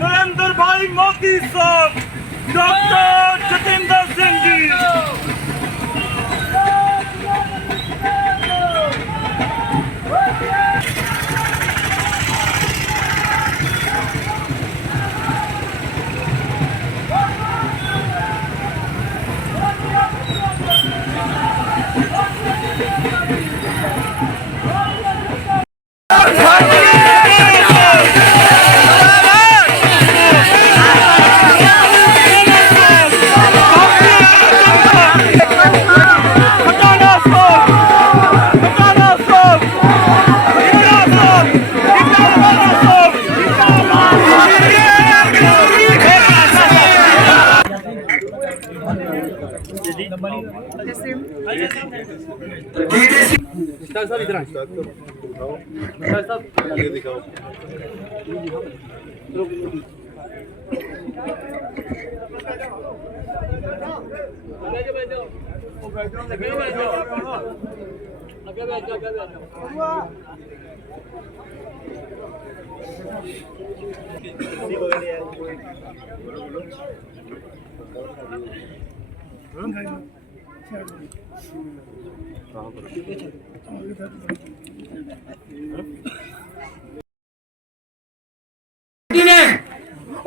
नरेंद्र भाई मोदी साहब, डॉक्टर जतेंद्र सिंह जी।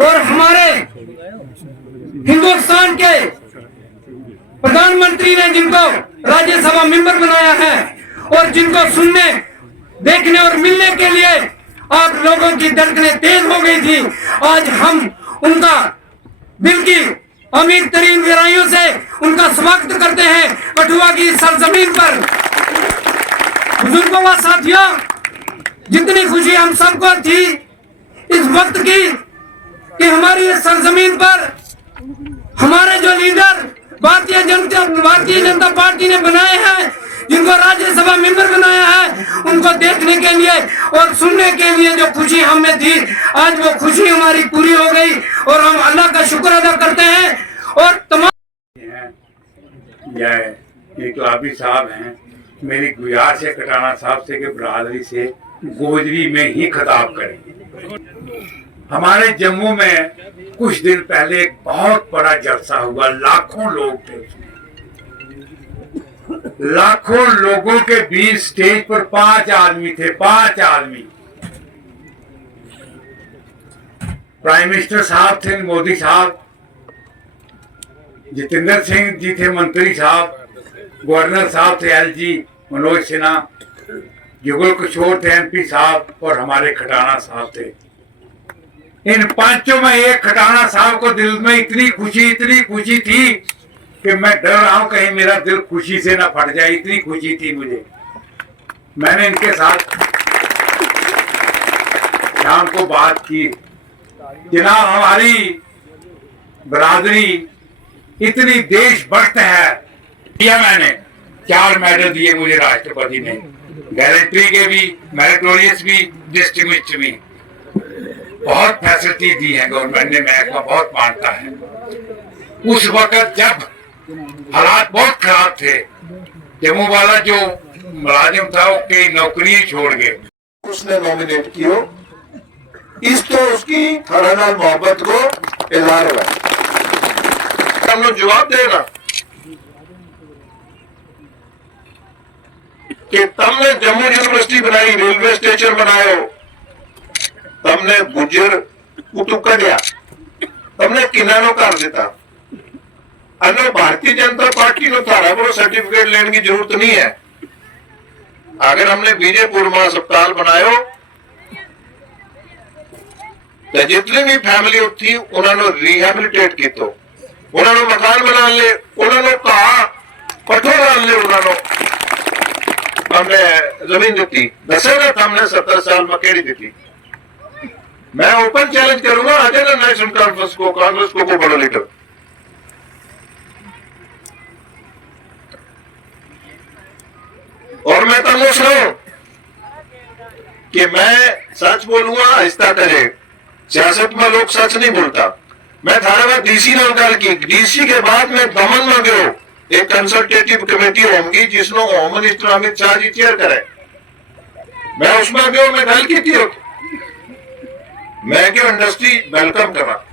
और हमारे हिंदुस्तान के प्रधानमंत्री ने जिनको राज्यसभा मेंबर बनाया है और जिनको सुनने, देखने और मिलने के लिए आप लोगों की धड़कनें तेज हो गई थी, आज हम उनका दिल की अमीर तरीन गहराइयों से उनका स्वागत करते हैं कठुआ की सरजमीन पर। बुजुर्गों व साथियों, जितनी खुशी हम सबको थी इस वक्त की कि हमारी इस सरजमीन पर हमारे जो लीडर भारतीय जनता पार्टी ने बनाए हैं, जिनको राज्यसभा मेंबर बनाया है, उनको देखने के लिए और सुनने के लिए जो खुशी हमें थी, आज वो खुशी हमारी पूरी हो गई और हम अल्लाह का शुक्र अदा करते हैं। और तमाम इनकलाबी साहब हैं, मेरी गुजारिश है कटाना साहब से कि बरादरी से गोजरी में ही खिताब करें। हमारे जम्मू में कुछ दिन पहले एक बहुत बड़ा जलसा हुआ, लाखों लोग थे, लाखों लोगों के बीच स्टेज पर 5 आदमी थे, 5 आदमी। प्राइम मिनिस्टर साहब थे, मोदी साहब, जतेंद्र सिंह जी थे मंत्री साहब, गवर्नर साहब थे एलजी मनोज सिन्हा, जुगल किशोर थे एमपी साहब और हमारे खटाना साहब थे। इन पांचों में एक खटाना साहब को दिल में इतनी खुशी थी कि मैं डर रहा हूं कहीं मेरा दिल खुशी से ना फट जाए, इतनी खुशी थी मुझे। मैंने इनके साथ शाम को बात की, जनाब हमारी बरादरी इतनी देशभक्त है, दिया मैंने 4 मेडल दिए मुझे राष्ट्रपति ने, गारंटी के भी, मेरिटोरियस भी, डिस्टिंग्विश्ड भी। बहुत फैसिलिटी दी है गवर्नमेंट ने, महकमा बहुत मानता है। उस वक्त जब हालात बहुत खराब थे, जम्मू वाला जो मुलाजिम था वो कई नौकरी छोड़ गए, उसने नॉमिनेट किया, इस तो उसकी हर नाल मोहब्बत को इजहार हुआ। हमने जवाब देना कि तुमने जम्मू यूनिवर्सिटी बनाई, रेलवे स्टेशन बनायो, तुमने गुजर कुतु कढ़िया, तुमने किन्ना कर दिता। अने भारतीय जनता पार्टी को थारा को सर्टिफिकेट लेने की जरूरत नहीं है। अगर हमने बीजेपुर में अस्पताल बनायो तो जितनी भी फैमिली थी उन्होंने रिहेबिलिटेट किया, उन्होंने मकान बना ले, उन्होंने कहा पठो डाल ले, उन्होंने हमने जमीन दी। दसेगा हमने 70 साल में केड़ी दी। मैं ओपन चैलेंज करूंगा, आ जाना नेशनल कॉन्फ्रेंस को, कांग्रेस को बड़ा लीडर। और मैं तुम सुनो कि मैं सच बोलूंगा, आहिस्ता करे। सियासत में लोग सच नहीं बोलता। मैं थारा बार डीसी ने गल की, डीसी के बाद मैं दमन में गयो, एक कंसल्टेटिव कमेटी होगी जिसमें home minister Amit Shah ji chair करे। मैं उसमें गयो, मैं गल की थी, मैं क्यों इंडस्ट्री वेलकम करा,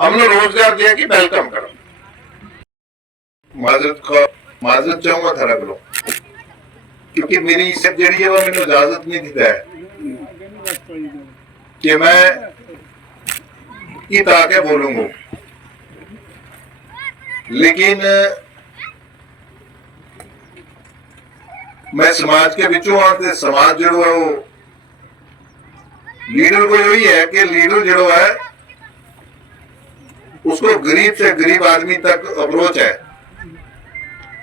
हमने रोजगार दिया कि वेलकम करा। माजरत चाहूंगा थारा को, क्योंकि मेरी इज्जत जड़ी है वो मैंने इजाजत नहीं देता है कि मैं इत आके बोलूंगा। लेकिन मैं समाज के बिचों आते, समाज जो है वो लीडर को यही है कि लीडर जो है उसको गरीब से गरीब आदमी तक अप्रोच है।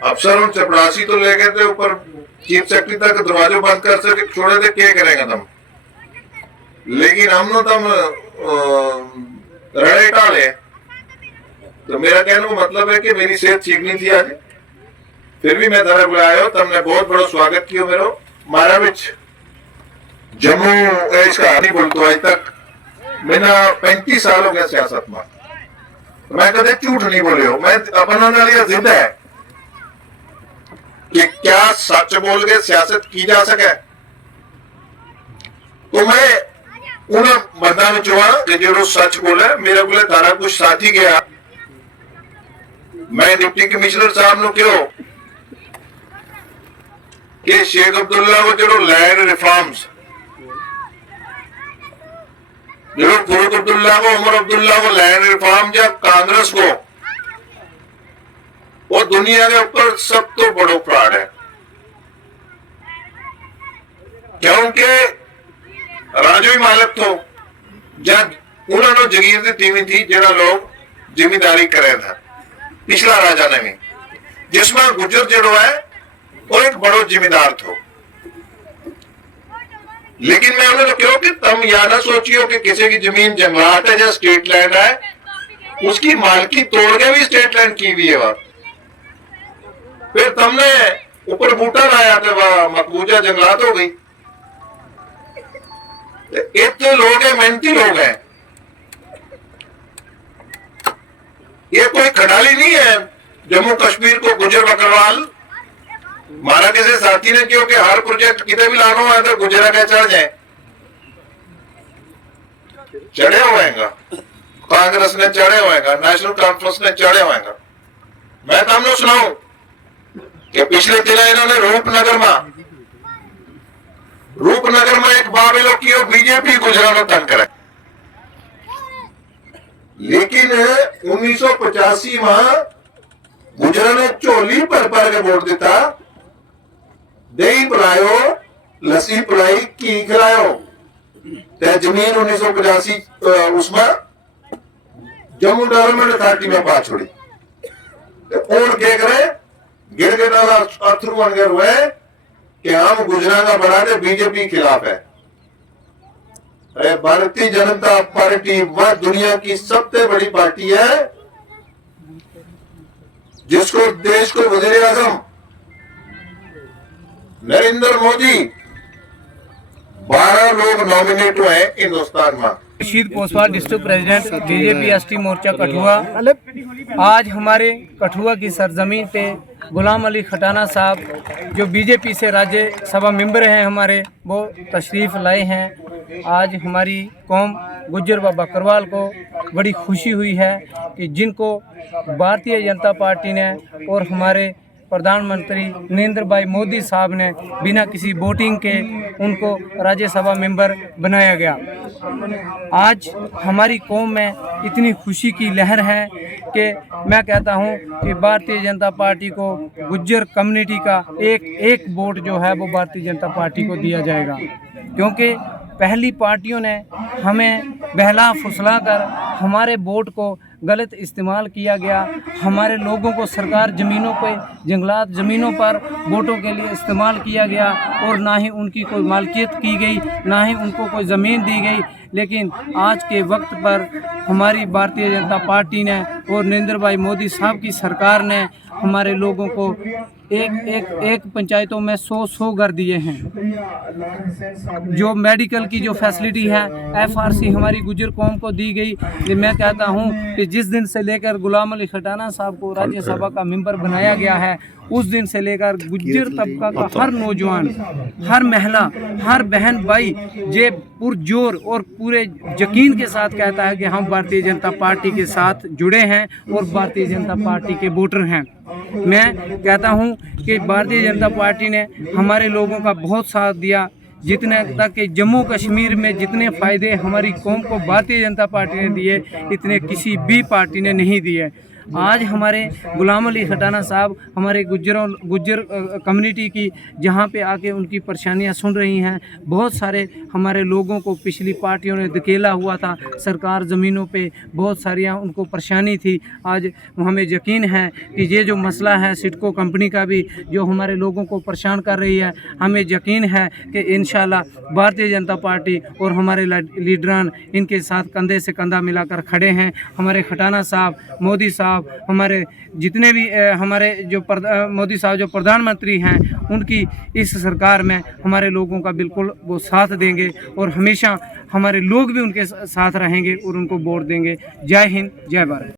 अफसरों चपरासी तो ले गए थे ऊपर चीफ सेक्रेटरी तक दरवाजे बंद कर सके छोड़े थे, क्या करेंगे तुम। लेकिन हम तुम रड़े टाले, तो मेरा कहने का मतलब है कि मेरी सेहत ठीक नहीं थी आज, फिर भी मैं थारा बुलाया हो, तुमने बहुत बड़ा स्वागत किया मेरो। मारा बिच जम्मू इसका नहीं बोलता आज तक, मैंने 35 साल हो गया सियासत में, मैं कदे झूठ नहीं बोले हो। मैं अपना नालिया जिद है कि क्या सच बोल के सियासत की जा सके। तो मैं उन बंदा में चुहा कि जो सच बोले। मेरे को थारा कुछ साथी गया, मैं डिप्टी कमिश्नर साहब ने क्यों कि शेख अब्दुल्ला को जो लैंड रिफॉर्म्स, जो फरूक अब्दुल्ला को, उमर अब्दुल्ला को लैंड रिफॉर्म या कांग्रेस को, वो दुनिया के ऊपर सब तो बड़ो फ्रॉड है। क्योंकि राजो ही मालिक तो जब उन्होंने जगीर दी हुई थी, जरा लोग जिम्मेदारी करे था पिछला राजा ने भी, जिसमें गुजर जो है वो एक बड़ो जिम्मेदार थो। लेकिन मैं उन्होंने क्यों कि तुम या ना सोचियो कि किसी की जमीन जंगलात है या स्टेट लैंड है, उसकी मालकी तोड़ के भी स्टेट लैंड की भी है। फिर तुमने ऊपर बूटा लाया तो वह मकबूजा जंगलात हो गई। इतने लोग हैं, मेहनती लोग हैं, ये कोई खडाली नहीं है। जम्मू कश्मीर को गुजर बकरवाल मारा किसी साथी ने क्यों कि हर प्रोजेक्ट कितने भी लाना है तो गुजरा क्या चढ़ जाए, चढ़े हुएगा, कांग्रेस ने चढ़े हुएगा, नेशनल कॉन्फ्रेंस ने चढ़े हुएगा। मैं तो हमने सुनाऊं कि पिछले दिन इन्होंने रूपनगर में एक बाबेलो की बीजेपी गुजरात तंग करे। लेकिन 1985 में गुजरा ने झोली पर के वोट दिता, दही पिलायो, लस्सी पिलाई, घी खिलायो, जमीन 1985 उसमें जम्मू डेवलपमेंट अथॉरिटी में पा छोड़ी। और क्या करे, गिरगिटा अथरू बन गए हुए कि हम गुजरात का बड़ा थे बीजेपी के खिलाफ है। अरे भारतीय जनता पार्टी वह दुनिया की सबसे बड़ी पार्टी है जिसको देश को वज़ीर आज़म नरेंद्र मोदी 12 लोग नॉमिनेट हुए हैं हिंदुस्तान में। Rashid Poswal, district president BJP ST Morcha Kathua. आज हमारे कठुआ की सरजमीन पे गुलाम अली खटाना साहब जो बीजेपी से राज्यसभा मेंबर हैं हमारे, वो तशरीफ़ लाए हैं। आज हमारी कौम गुज्जर व बकरवाल को बड़ी खुशी हुई है कि जिनको भारतीय जनता पार्टी ने और हमारे प्रधानमंत्री नरेंद्र भाई मोदी साहब ने बिना किसी वोटिंग के उनको राज्यसभा मेंबर बनाया गया। आज हमारी कौम में इतनी खुशी की लहर है कि मैं कहता हूं कि भारतीय जनता पार्टी को गुज्जर कम्युनिटी का एक वोट जो है वो भारतीय जनता पार्टी को दिया जाएगा, क्योंकि पहली पार्टियों ने हमें बहला फुसला कर हमारे वोट को गलत इस्तेमाल किया गया। हमारे लोगों को सरकार ज़मीनों पे, जंगलात ज़मीनों पर वोटों के लिए इस्तेमाल किया गया और ना ही उनकी कोई मालकियत की गई, ना ही उनको कोई ज़मीन दी गई। लेकिन आज के वक्त पर हमारी भारतीय जनता पार्टी ने और नरेंद्र भाई मोदी साहब की सरकार ने हमारे लोगों को एक पंचायतों में 100 घर दिए हैं। जो मेडिकल की जो फैसिलिटी है FRC हमारी गुज्जर कौम को दी गई। ये मैं कहता हूँ कि जिस दिन से लेकर गुलाम अली खटाना साहब को राज्यसभा का मेंबर बनाया गया है, उस दिन से लेकर गुज्जर तबका का हर नौजवान, हर महिला, हर बहन भाई ये पुरजोर और पूरे यकीन के साथ कहता है कि हम भारतीय जनता पार्टी के साथ जुड़े हैं और भारतीय जनता पार्टी के वोटर हैं। मैं कहता हूं कि भारतीय जनता पार्टी ने हमारे लोगों का बहुत साथ दिया, जितने तक कि जम्मू कश्मीर में जितने फ़ायदे हमारी कौम को भारतीय जनता पार्टी ने दिए, इतने किसी भी पार्टी ने नहीं दिए। आज हमारे गुलाम अली खटाना साहब हमारे गुज्जर कम्युनिटी की जहाँ पे आके उनकी परेशानियाँ सुन रही हैं। बहुत सारे हमारे लोगों को पिछली पार्टियों ने धकेला हुआ था, सरकार ज़मीनों पे बहुत सारियाँ उनको परेशानी थी। आज हमें यकीन है कि ये जो मसला है सिडको कंपनी का भी जो हमारे लोगों को परेशान कर रही है, हमें यकीन है कि इंशाल्लाह भारतीय जनता पार्टी और हमारे लीडरान इनके साथ कंधे से कंधा मिलाकर खड़े हैं। हमारे खटाना साहब, मोदी साहब, हमारे जितने भी हमारे जो मोदी साहब जो प्रधानमंत्री हैं, उनकी इस सरकार में हमारे लोगों का बिल्कुल वो साथ देंगे और हमेशा हमारे लोग भी उनके साथ रहेंगे और उनको वोट देंगे। जय हिंद, जय भारत।